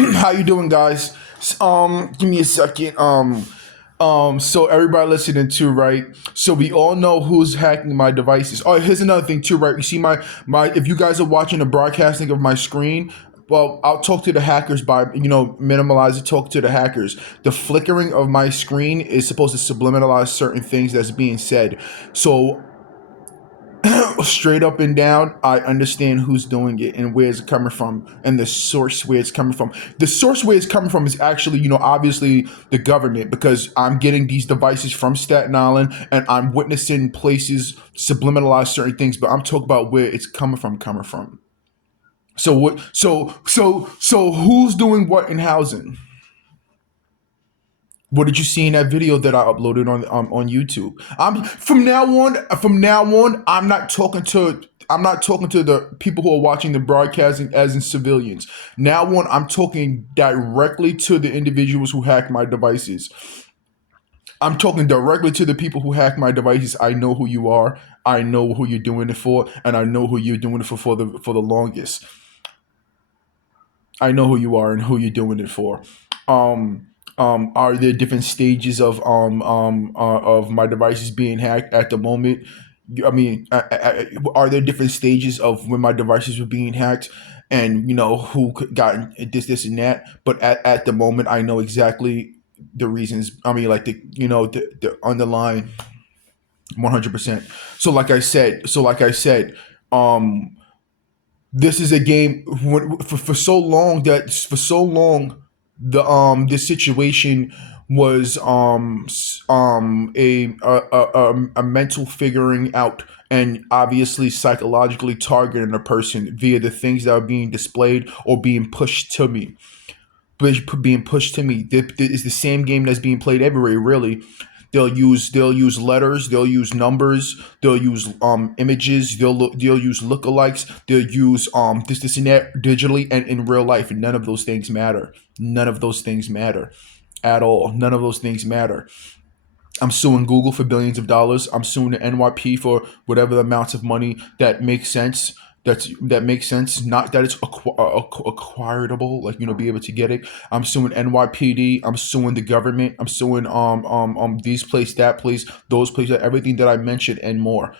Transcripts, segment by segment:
How you doing, guys? Give me a second. So everybody listening to, right? So we all know who's hacking my devices. Oh, here's another thing too, right? You see my. If you guys are watching the broadcasting of my screen, well, I'll talk to the hackers by minimize it. Talk to the hackers. The flickering of my screen is supposed to subliminalize certain things that's being said. So straight up and down, I understand who's doing it and where it's coming from and the source where it's coming from. The source where it's coming from is actually, obviously the government, because I'm getting these devices from Staten Island and I'm witnessing places subliminalize certain things, but I'm talking about where it's coming from. So what so who's doing what in housing? What did you see in that video that I uploaded on YouTube? I'm from now on, I'm not talking to the people who are watching the broadcasting as in civilians. Now on, I'm talking directly to the individuals who hack my devices. I'm talking directly to the people who hack my devices. I know who you are. I know who you're doing it for, and I know who you're doing it for the longest. I know who you are and who you're doing it for. Are there different stages of my devices being hacked at the moment? I mean, are there different stages of when my devices were being hacked, and who got this and that? But at the moment, I know exactly the reasons. I mean, like the underlying 100%. So like I said, um, this is a game for so long that for so long this situation was a mental figuring out and obviously psychologically targeting a person via the things that are being displayed or being pushed to me. Being pushed to me. It's the same game that's being played everywhere, really. They'll use letters, they'll use numbers, they'll use images, they'll use lookalikes, they'll use this and that digitally and in real life, and none of those things matter. None of those things matter at all. None of those things matter. I'm suing Google for billions of dollars. I'm suing the NYP for whatever the amounts of money that makes sense. That makes sense. Not that it's acquiritable, like be able to get it. I'm suing NYPD. I'm suing the government. I'm suing these place, that place, those places, everything that I mentioned and more.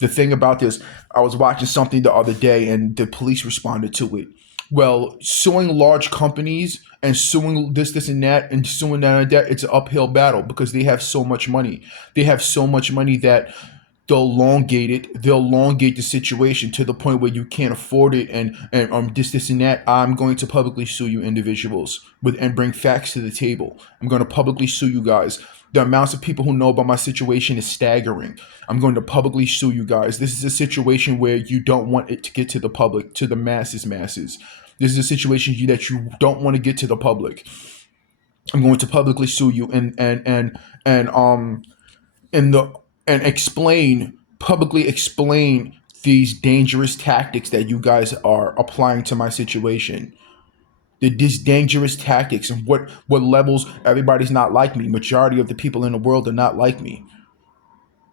The thing about this, I was watching something the other day, and the police responded to it. Well, suing large companies and suing this, and that, and suing that and that, it's an uphill battle because they have so much money. They have so much money that they'll elongate it. They'll elongate the situation to the point where you can't afford it, and this and that. I'm going to publicly sue you individuals with and bring facts to the table. I'm going to publicly sue you guys. The amounts of people who know about my situation is staggering. I'm going to publicly sue you guys. This is a situation where you don't want it to get to the public, to the masses. This is a situation that you don't want to get to the public. I'm going to publicly sue you and and the and explain publicly explain these dangerous tactics that you guys are applying to my situation. These dangerous tactics and what levels everybody's not like me. Majority of the people in the world are not like me.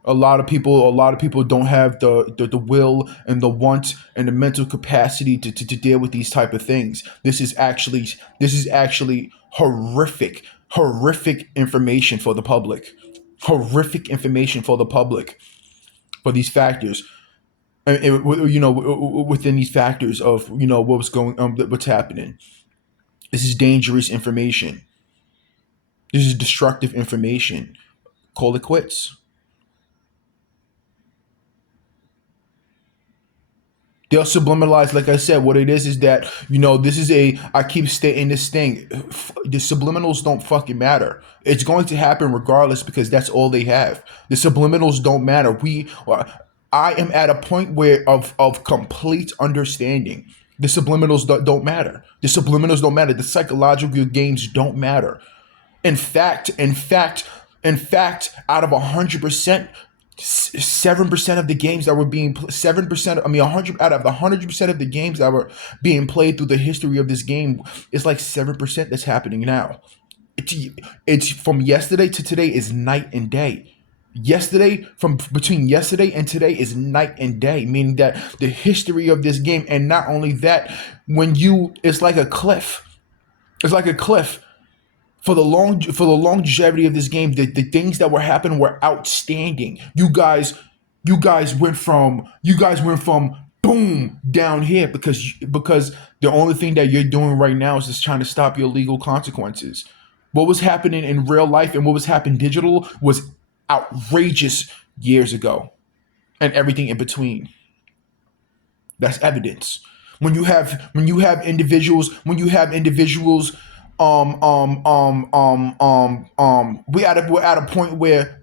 A lot of people don't have the will and the want and the mental capacity to deal with these type of things. This is actually horrific information for the public. Horrific information for the public for these factors. Within these factors of what's happening. This is dangerous information. This is destructive information. Call it quits. They'll subliminalize, like I said. What it is that this is a. I keep stating this thing. The subliminals don't fucking matter. It's going to happen regardless because that's all they have. The subliminals don't matter. I am at a point where of complete understanding. The subliminals don't matter. The subliminals don't matter. The psychological games don't matter. In fact, out of 100%, 7% of the games that were being 7%. I mean, 100 out of the 100% of the games that were being played through the history of this game, it's like 7% that's happening now. It's it's from yesterday to today is night and day. Yesterday from between yesterday and today is night and day, meaning that the history of this game, and not only that, when you it's like a cliff. It's like a cliff. For the longevity of this game, the things that were happening were outstanding. You guys went from boom down here because the only thing that you're doing right now is just trying to stop your legal consequences. What was happening in real life and what was happening digital was outrageous years ago, and everything in between. That's evidence. When you have individuals, we're at a point where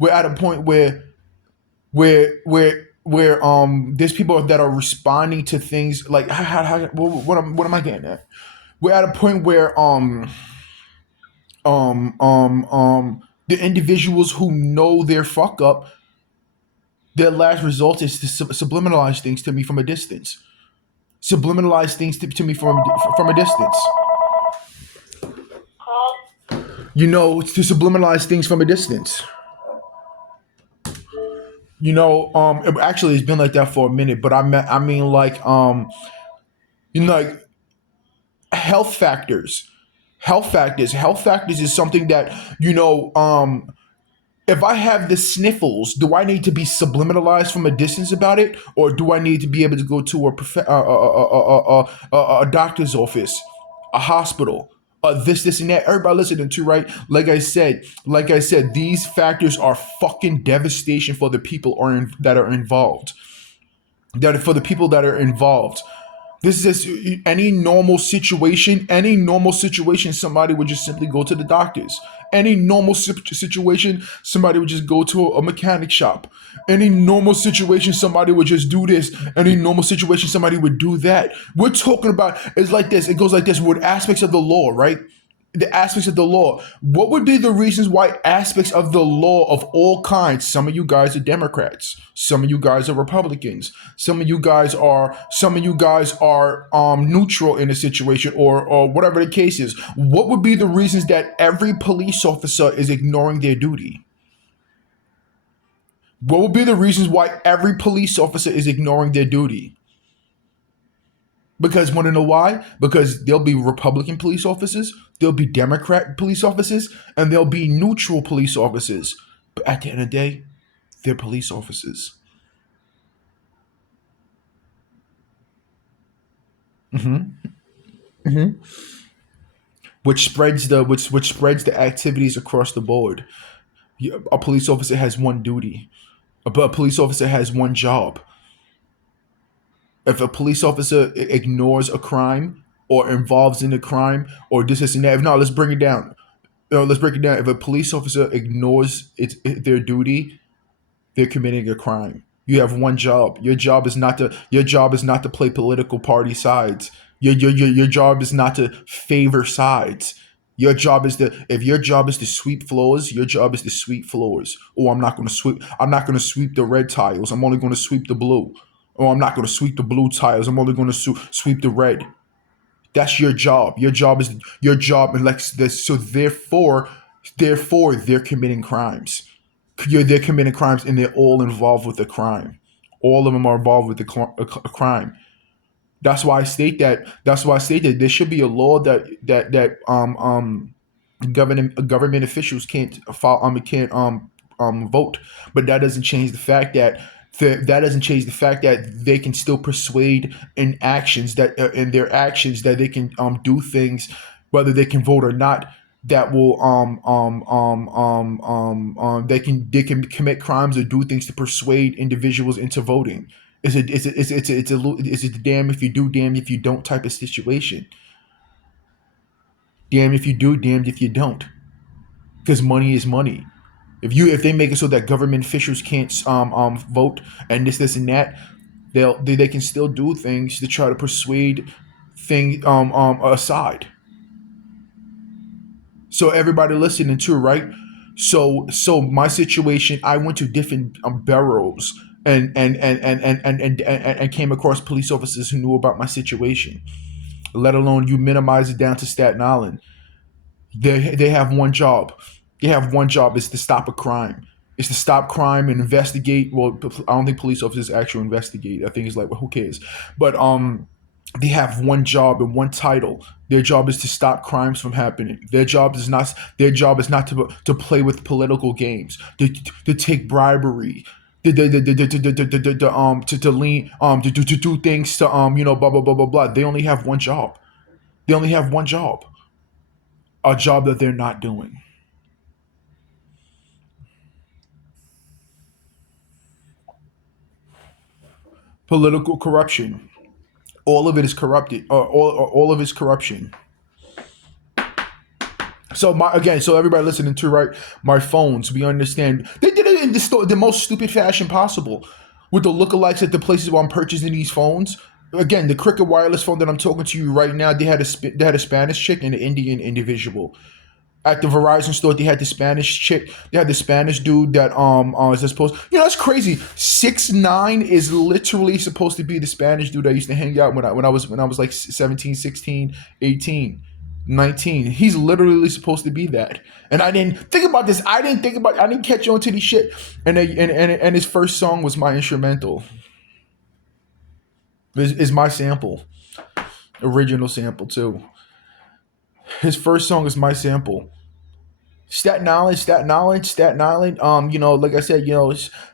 there's people that are responding to things like what am I getting at? We're at a point where the individuals who know their fuck up, their last result is to subliminalize things to me from a distance. Subliminalize things to me from a distance. To subliminalize things from a distance. Actually, it's been like that for a minute, but I mean, like, like health factors. Health factors is something that if I have the sniffles, do I need to be subliminalized from a distance about it, or do I need to be able to go to a doctor's office, a hospital, this and that? Everybody listening to, right? Like I said, these factors are fucking devastation for the people that are involved. That for the people that are involved. This is just any normal situation, somebody would just simply go to the doctors. Any normal situation, somebody would just go to a mechanic shop. Any normal situation, somebody would just do this. Any normal situation, somebody would do that. We're talking about, it's like this, it goes like this with aspects of the law, right? The aspects of the law. What would be the reasons why aspects of the law of all kinds? Some of you guys are Democrats. Some of you guys are Republicans. Some of you guys are neutral in a situation, or whatever the case is. What would be the reasons that every police officer is ignoring their duty? What would be the reasons why every police officer is ignoring their duty? Because want to know why? Because there'll be Republican police officers, there'll be Democrat police officers, and there'll be neutral police officers. But at the end of the day, they're police officers. Which spreads the activities across the board. A police officer has one duty. A police officer has one job. If a police officer ignores a crime or involves in a crime or this and that, if not, let's bring it down. Let's break it down. If a police officer ignores their duty, they're committing a crime. You have one job. Your job is not to play political party sides. Your job is not to favor sides. If your job is to sweep floors, your job is to sweep floors. Oh, I'm not going to sweep the red tiles. I'm only going to sweep the blue. Oh, I'm not going to sweep the blue tiles. I'm only going to sweep the red. That's your job. Your job, and like this. So therefore, they're committing crimes. They're committing crimes, and they're all involved with the crime. All of them are involved with a crime. That's why I state that there should be a law that government officials can't vote, but that doesn't change the fact that they can still persuade in their actions that they can do things, whether they can vote or not, that will they can commit crimes or do things to persuade individuals into voting. It's a damn if you do, damn if you don't type of situation. Damn if you do, damned if you don't, because money is money. If they make it so that government officials can't vote and this and that, they can still do things to try to persuade thing aside. So everybody listening too, right? So my situation, I went to different boroughs and came across police officers who knew about my situation. Let alone you minimize it down to Staten Island. They have one job. They have one job is to stop a crime. It's to stop crime and investigate. Well, I don't think police officers actually investigate. I think it's like, well, who cares? But They have one job and one title. Their job is to stop crimes from happening. Their job is not to play with political games, to take bribery, to lean to do things to blah blah blah blah blah. They only have one job. They only have one job. A job that they're not doing. Political corruption. All of it is corrupted. All of it is corruption. So so everybody listening to, right, my phones, we understand they did it in the most stupid fashion possible, with the lookalikes at the places where I'm purchasing these phones. Again, the Cricket wireless phone that I'm talking to you right now, they had a Spanish chick and an Indian individual. At the Verizon store, they had the Spanish chick. They had the Spanish dude that is supposed. That's crazy. 6ix9ine is literally supposed to be the Spanish dude I used to hang out when I was like 17, 16, 18, 19. He's literally supposed to be that. And I didn't think about this. I didn't catch on to this shit. And his first song was my instrumental. Is my sample, original sample too. His first song is my sample. Staten Island, Staten Island, Staten Island. Like I said,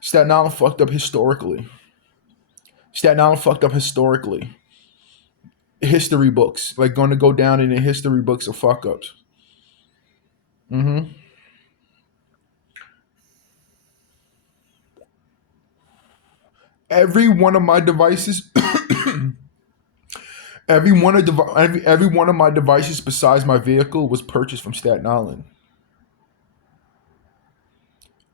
Staten Island fucked up historically. Staten Island fucked up historically. History books, like, going to go down in the history books of fuck ups. Hmm. Every one of my devices, every one of my devices besides my vehicle was purchased from Staten Island.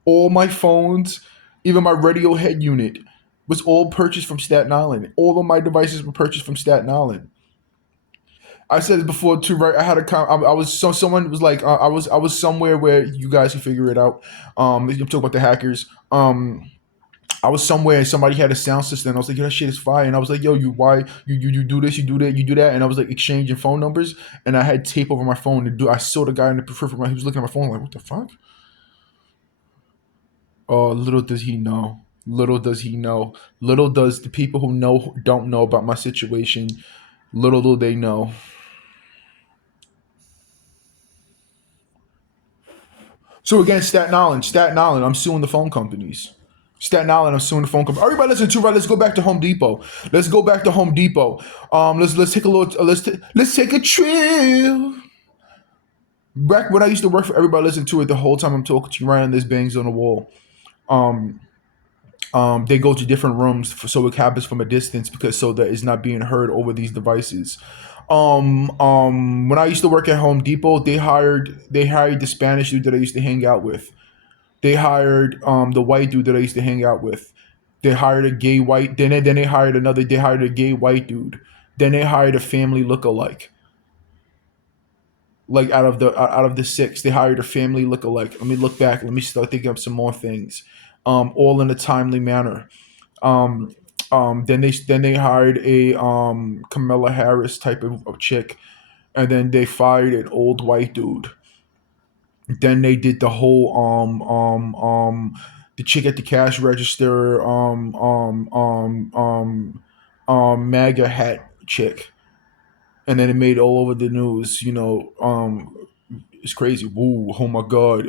All my phones, even my Radiohead unit, was all purchased from Staten Island. All of my devices were purchased from Staten Island. I said it before too, right? I had a I was someone was like, I was somewhere where you guys can figure it out. I'm talking about the hackers. I was somewhere and somebody had a sound system. I was like, yo, that shit is fire. And I was like, yo, you do this, you do that, you do that. And I was like exchanging phone numbers, and I had tape over my phone to do. I saw the guy in the peripheral. He was looking at my phone like, what the fuck? Oh, little does he know. Little does he know. Little does the people who know don't know about my situation. Little do they know. So again, Staten Island, Staten Island, I'm suing the phone companies. Staten Island, I'm suing the phone company. Everybody listen to, right. Let's go back to Home Depot. Let's go back to Home Depot. Let's take a little. Let's take a trip. Back when I used to work for everybody, listen to it the whole time I'm talking to you. Right, and there's bangs on the wall. Um, they go to different rooms so it happens from a distance, because so that it's not being heard over these devices. When I used to work at Home Depot, they hired the Spanish dude that I used to hang out with. They hired the white dude that I used to hang out with. They hired a gay white. Then they hired another. They hired a gay white dude. Then they hired a family lookalike. Like, out of the six, they hired a family lookalike. Let me look back. Let me start thinking of some more things. All in a timely manner. Um, then they hired a Camilla Harris type of chick, and then they fired an old white dude. Then they did the whole the chick at the cash register, MAGA hat chick, and then it made all over the news. It's crazy. Woo! Oh my God!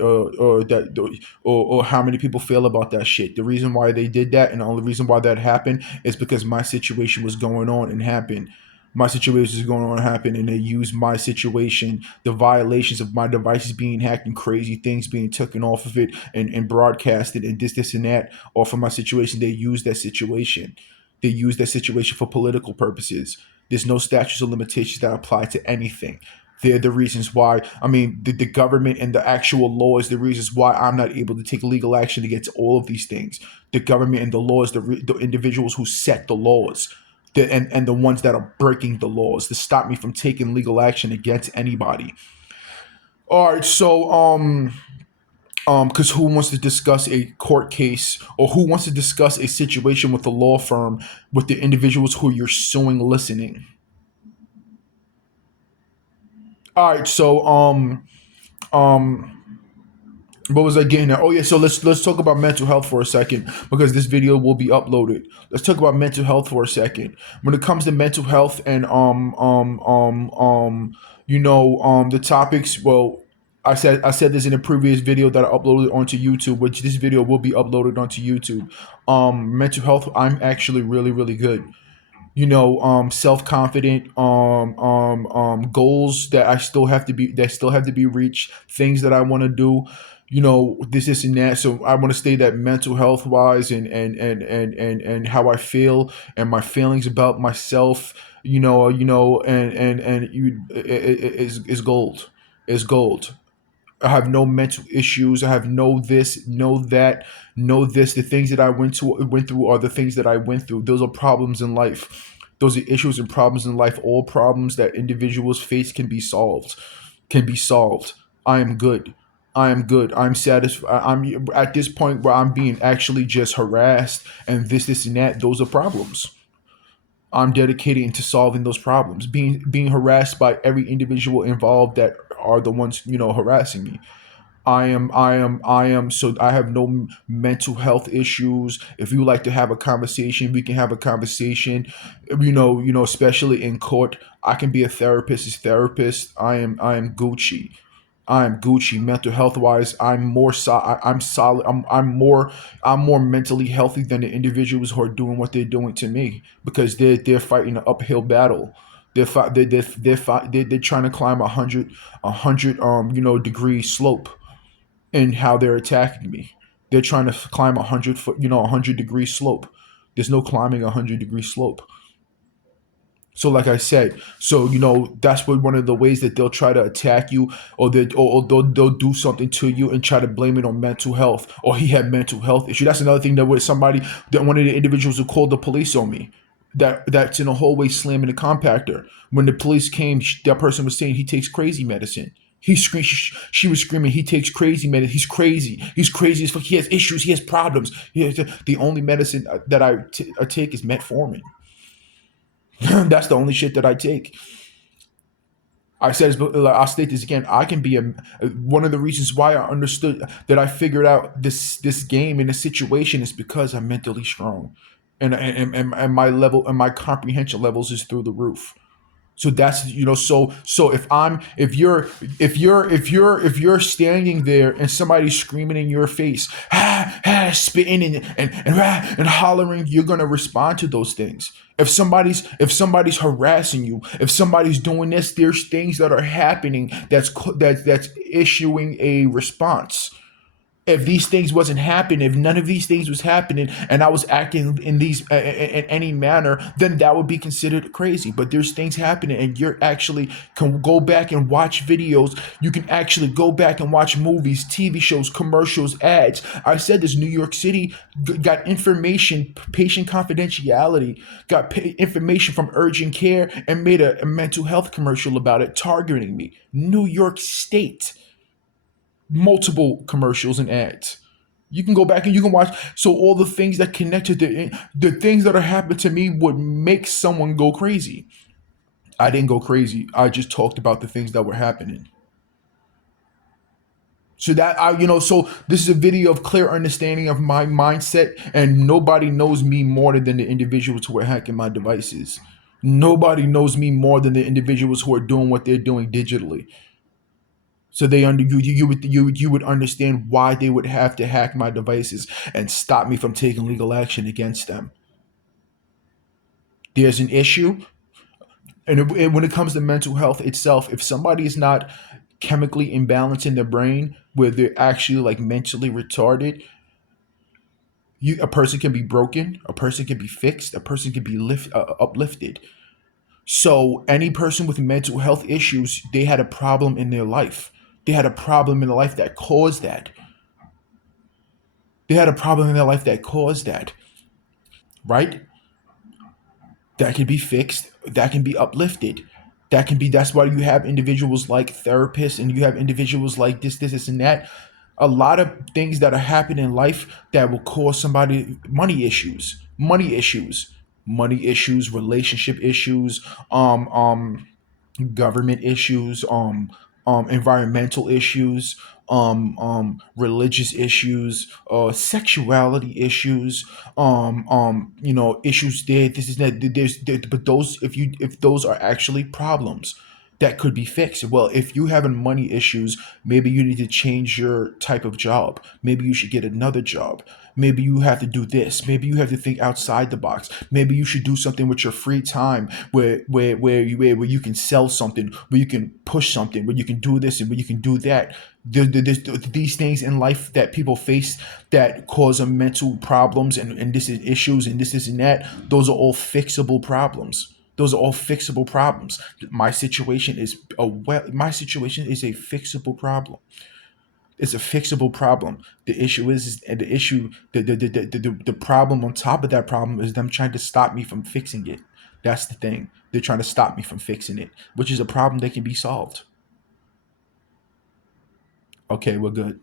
Or how many people feel about that shit? The reason why they did that, and the only reason why that happened, is because my situation was going on and happened. My situation is going on and happened, and they used my situation, the violations of my devices being hacked, and crazy things being taken off of it, and broadcasted, and this and that off of my situation. They used that situation. They used that situation for political purposes. There's no statutes of limitations that apply to anything. They're the reasons why. I mean, the government and the actual law is the reasons why I'm not able to take legal action against all of these things. The government and the law is the individuals who set the laws, and the ones that are breaking the laws to stop me from taking legal action against anybody. All right, so because who wants to discuss a court case, or who wants to discuss a situation with the law firm, with the individuals who you're suing listening? All right, so um What was I getting at? Oh yeah, so let's talk about mental health for a second because this video will be uploaded. Let's talk about mental health for a second. When it comes to mental health and the topics. Well, I said this in a previous video that I uploaded onto YouTube, which this video will be uploaded onto YouTube. Mental health, I'm actually really good. Self-confident, goals that still have to be reached, things that I want to do, this and that. So I want to say that mental health wise and how I feel and my feelings about myself, is gold. Is gold. I have no mental issues. I have no this, no that, no this. The things that I went through are the things that I went through. Those are problems in life. Those are issues and problems in life. All problems that individuals face can be solved. Can be solved. I am good. I am good. I'm satisfied. I'm at this point where I'm being actually just harassed and this and that. Those are problems. I'm dedicated into solving those problems. Being harassed by every individual involved that are the ones harassing me. So I have no mental health issues. If you like to have a conversation, we can have a conversation. Especially in court, I can be a therapist's therapist. I am Gucci. I'm Gucci. Mental health wise, I'm solid. I'm more mentally healthy than the individuals who are doing what they're doing to me because they're fighting an uphill battle. They're trying to climb a hundred degree slope in how they're attacking me. They're trying to climb 100 foot, 100 degree slope. There's no climbing 100 degree slope. So, like I said, so that's what one of the ways that they'll try to attack you, or they'll do something to you and try to blame it on mental health, or he had mental health issue. That's another thing that with somebody that one of the individuals who called the police on me, that's in a hallway slamming a compactor. When the police came, that person was saying he takes crazy medicine. She was screaming, he takes crazy medicine. He's crazy. He's crazy as fuck. He has issues. He has problems. The only medicine that I take is metformin. That's the only shit that I take. I'll state this again. I can be one of the reasons why I understood that I figured out this game and this situation is because I'm mentally strong, and my level and my comprehension levels is through the roof. So that's so if you're standing there and somebody's screaming in your face, spitting and hollering, you're gonna respond to those things. If somebody's harassing you, if somebody's doing this, there's things that are happening that's issuing a response. If these things wasn't happening, if none of these things was happening, and I was acting in these in any manner, then that would be considered crazy. But there's things happening, and you're actually can go back and watch videos. You can actually go back and watch movies, TV shows, commercials, ads. I said this: New York City got information, patient confidentiality, got information from urgent care, and made a mental health commercial about it, targeting me. New York State, multiple commercials and ads. You can go back and you can watch. So all the things that connect to the things that are happening to me would make someone go crazy. I didn't go crazy. I just talked about the things that were happening. So so this is a video of clear understanding of my mindset, and nobody knows me more than the individuals who are hacking my devices. Nobody knows me more than the individuals who are doing what they're doing digitally. So you would understand why they would have to hack my devices and stop me from taking legal action against them. There's an issue, and when it comes to mental health itself, if somebody is not chemically imbalanced in their brain, where they're actually like mentally retarded, a person can be broken, a person can be fixed, a person can be uplifted. So any person with mental health issues, they had a problem in their life. They had a problem in their life that caused that. They had a problem in their life that caused that, right? That can be fixed. That can be uplifted. That's why you have individuals like therapists and you have individuals like this, and that. A lot of things that are happening in life that will cause somebody money issues, relationship issues, government issues, environmental issues, religious issues, sexuality issues, issues there. This is that. But those, if those are actually problems that could be fixed. Well, if you having money issues, maybe you need to change your type of job. Maybe you should get another job. Maybe you have to do this. Maybe you have to think outside the box. Maybe you should do something with your free time where you can sell something, where you can push something, where you can do this and where you can do that. These things in life that people face that cause them mental problems and this is issues and this is and that, those are all fixable problems. Those are all fixable problems. My situation is a fixable problem. It's a fixable problem. The issue is and the issue the problem on top of that problem is them trying to stop me from fixing it. That's the thing. They're trying to stop me from fixing it, which is a problem that can be solved. Okay, we're good.